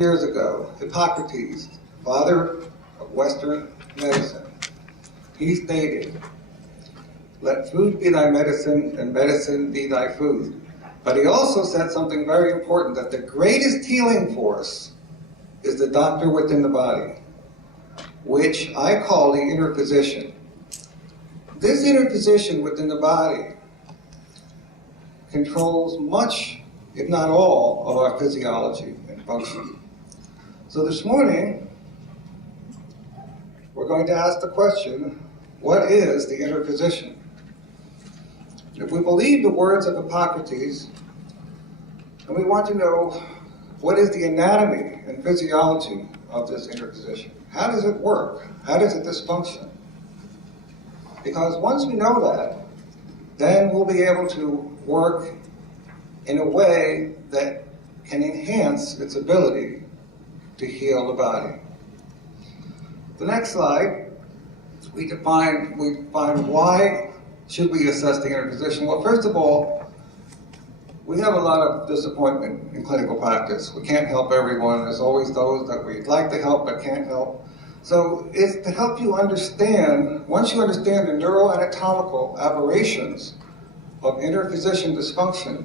Years ago, Hippocrates, father of Western medicine, he stated, "Let food be thy medicine and medicine be thy food." But he also said something very important, that the greatest healing force is the doctor within the body, which I call the inner physician. This inner physician within the body controls much, if not all, of our physiology and function. So this morning, we're going to ask the question, what is the inner physician? If we believe the words of Hippocrates, and we want to know what is the anatomy and physiology of this inner physician, how does it work? How does it dysfunction? Because once we know that, then we'll be able to work in a way that can enhance its ability to heal the body. The next slide, we find why should we assess the inner physician. Well, first of all, we have a lot of disappointment in clinical practice. We can't help everyone. There's always those that we'd like to help but can't help. So it's to help you understand, once you understand the neuroanatomical aberrations of inner physician dysfunction,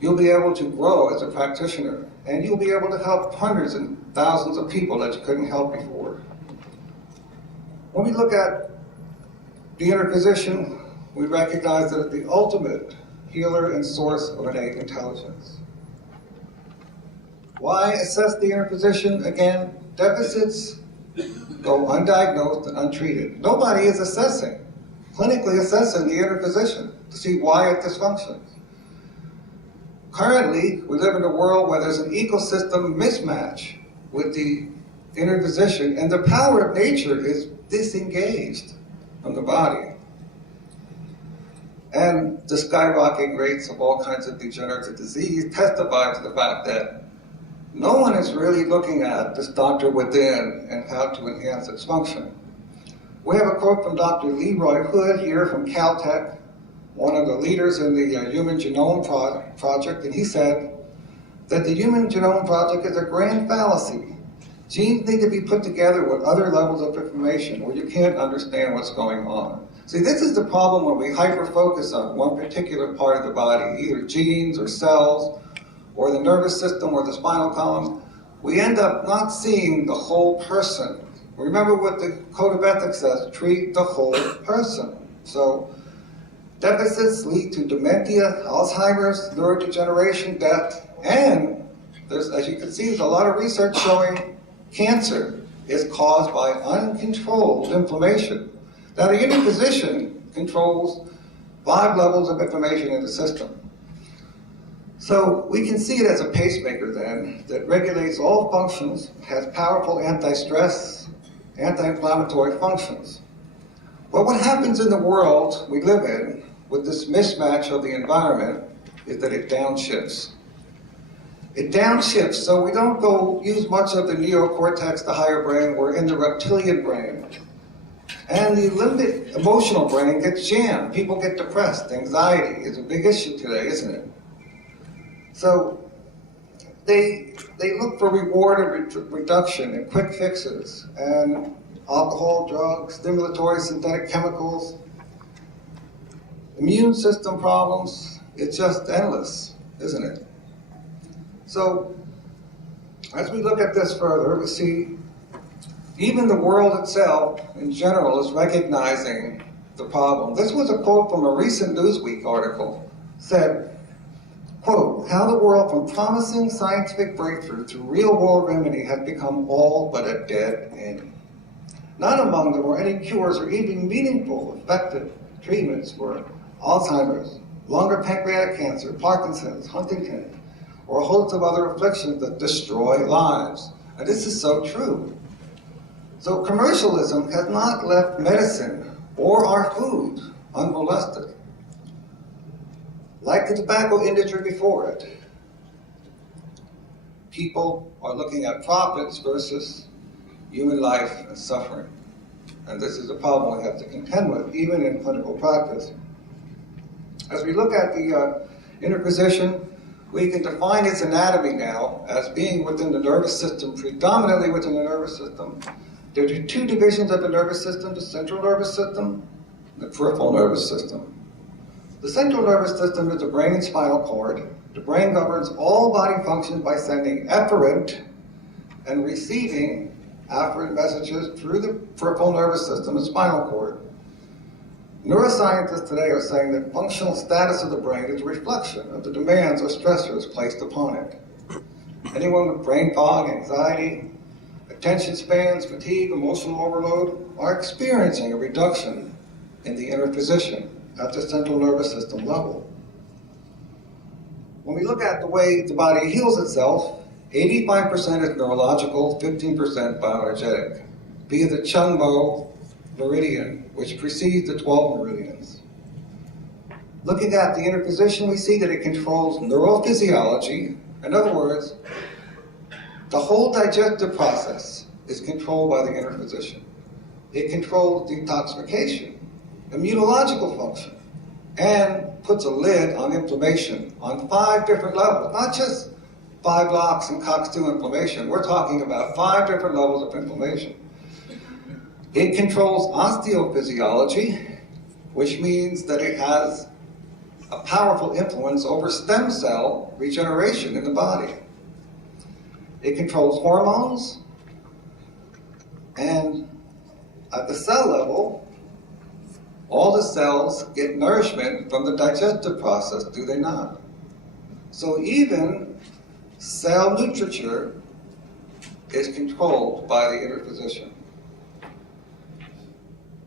you'll be able to grow as a practitioner, and you'll be able to help hundreds and thousands of people that you couldn't help before. When we look at the inner physician, we recognize that it's the ultimate healer and source of innate intelligence. Why assess the inner physician? Again, deficits go undiagnosed and untreated. Nobody is clinically assessing the inner physician to see why it dysfunctions. Currently, we live in a world where there's an ecosystem mismatch with the inner physician, and the power of nature is disengaged from the body. And the skyrocketing rates of all kinds of degenerative disease testify to the fact that no one is really looking at this doctor within and how to enhance its function. We have a quote from Dr. Leroy Hood here from Caltech, one of the leaders in the Human Genome Project, and he said that the Human Genome Project is a grand fallacy. Genes need to be put together with other levels of information where you can't understand what's going on. See, this is the problem when we hyper-focus on one particular part of the body, either genes or cells, or the nervous system or the spinal column. We end up not seeing the whole person. Remember what the Code of Ethics says, treat the whole person. So deficits lead to dementia, Alzheimer's, neurodegeneration, death, and there's, as you can see, there's a lot of research showing cancer is caused by uncontrolled inflammation. Now, the inner physician controls 5 levels of inflammation in the system. So we can see it as a pacemaker then that regulates all functions, has powerful anti-stress, anti-inflammatory functions. But what happens in the world we live in with this mismatch of the environment is that it downshifts. It downshifts, so we don't go use much of the neocortex, the higher brain, we're in the reptilian brain. And the limbic emotional brain gets jammed. People get depressed. Anxiety is a big issue today, isn't it? So they look for reward and reduction and quick fixes, and alcohol, drugs, stimulatory synthetic chemicals, immune system problems. It's just endless, isn't it? So as we look at this further, we see even the world itself in general is recognizing the problem. This was a quote from a recent Newsweek article. Said, quote, "How the world from promising scientific breakthrough to real-world remedy has become all but a dead end. Not among them were any cures or even meaningful, effective treatments for Alzheimer's, longer pancreatic cancer, Parkinson's, Huntington, or a host of other afflictions that destroy lives." And this is so true. So commercialism has not left medicine or our food unmolested. Like the tobacco industry before it, people are looking at profits versus human life and suffering. And this is a problem we have to contend with, even in clinical practice. As we look at the inner physician, We can define its anatomy now as being within the nervous system, predominantly within the nervous system. There are two divisions of the nervous system, the central nervous system, the peripheral nervous system. The central nervous system is the brain and spinal cord. The brain governs all body functions by sending efferent and receiving afferent messages through the peripheral nervous system and spinal cord. Neuroscientists today are saying that functional status of the brain is a reflection of the demands or stressors placed upon it. Anyone with brain fog, anxiety, attention spans, fatigue, emotional overload are experiencing a reduction in the inner position at the central nervous system level. When we look at the way the body heals itself, 85% is neurological, 15% bioenergetic, via the Chungmo meridian, which precedes the 12 meridians. Looking at the inner position, we see that it controls neurophysiology. In other words, the whole digestive process is controlled by the inner position. It controls detoxification, immunological function, and puts a lid on inflammation on 5 different levels, not just 5 locks and COX-2 inflammation. We're talking about 5 different levels of inflammation. It controls osteophysiology, which means that it has a powerful influence over stem cell regeneration in the body. It controls hormones, and at the cell level, all the cells get nourishment from the digestive process, do they not? So even cell nutriture is controlled by the inner position.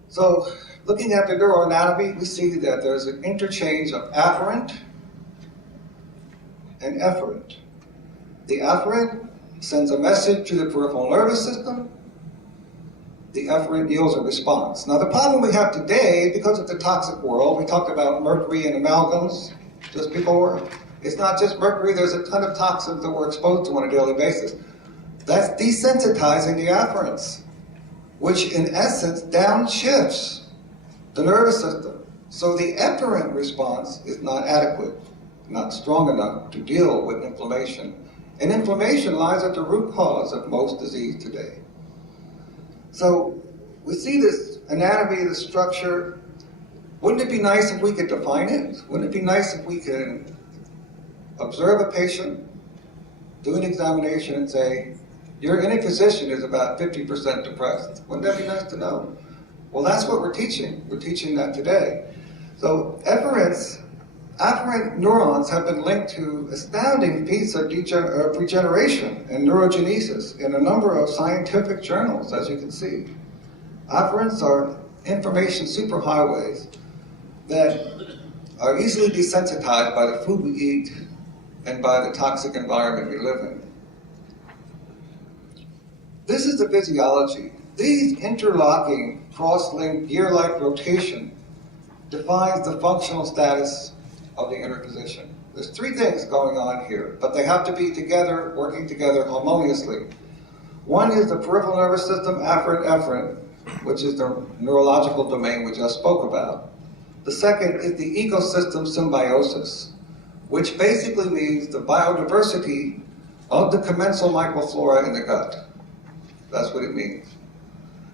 So looking at the neuroanatomy, we see that there's an interchange of afferent and efferent. The afferent sends a message to the peripheral nervous system. The efferent yields a response. Now the problem we have today, because of the toxic world, we talked about mercury and amalgams just before. It's not just mercury, there's a ton of toxins that we're exposed to on a daily basis. That's desensitizing the afferents, which in essence downshifts the nervous system. So the efferent response is not adequate, not strong enough to deal with inflammation. And inflammation lies at the root cause of most disease today. So we see this anatomy, this structure. Wouldn't it be nice if we could define it? Wouldn't it be nice if we could observe a patient, do an examination and say, your inner position is about 50% depressed? Wouldn't that be nice to know? Well, that's what we're teaching. We're teaching that today. So afferent neurons have been linked to astounding feats of regeneration and neurogenesis in a number of scientific journals, as you can see. Afferents are information superhighways that are easily desensitized by the food we eat and by the toxic environment we live in. This is the physiology. These interlocking, cross-linked, gear-like rotation defines the functional status of the inner position. There's 3 things going on here, but they have to be together, working together harmoniously. One is the peripheral nervous system, afferent, which is the neurological domain we just spoke about. The second is the ecosystem symbiosis, which basically means the biodiversity of the commensal microflora in the gut. That's what it means.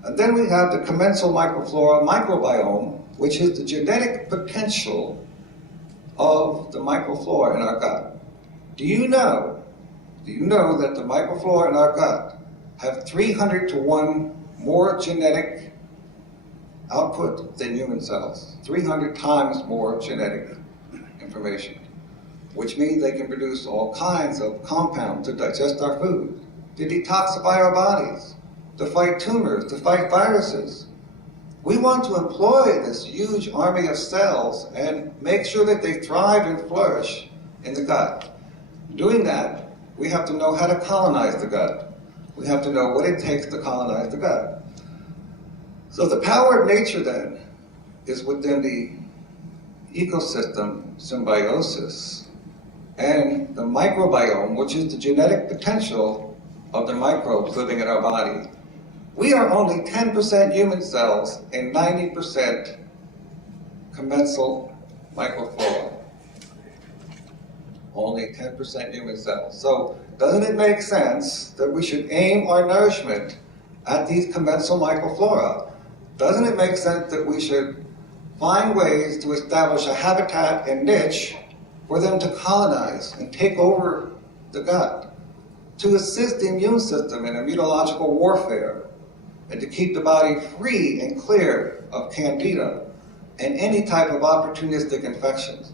And then we have the commensal microflora microbiome, which is the genetic potential of the microflora in our gut. Do you know that the microflora in our gut have 300 to 1 more genetic output than human cells? 300 times more genetic information, which means they can produce all kinds of compounds to digest our food, to detoxify our bodies, to fight tumors, to fight viruses. We want to employ this huge army of cells and make sure that they thrive and flourish in the gut. Doing that, we have to know how to colonize the gut. We have to know what it takes to colonize the gut. So the power of nature then is within the ecosystem symbiosis and the microbiome, which is the genetic potential of the microbes living in our body. We are only 10% human cells and 90% commensal microflora. only 10% human cells. So doesn't it make sense that we should aim our nourishment at these commensal microflora? Doesn't it make sense that we should find ways to establish a habitat and niche for them to colonize and take over the gut, to assist the immune system in immunological warfare, and to keep the body free and clear of candida and any type of opportunistic infections?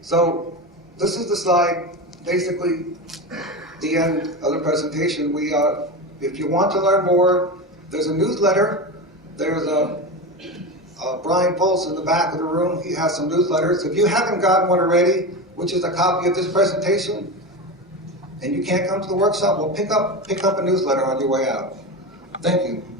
So this is the slide, basically the end of the presentation. If you want to learn more, there's a newsletter. There's Brian Pulse in the back of the room. He has some newsletters. If you haven't gotten one already, which is a copy of this presentation, and you can't come to the workshop, well, pick up a newsletter on your way out. Thank you.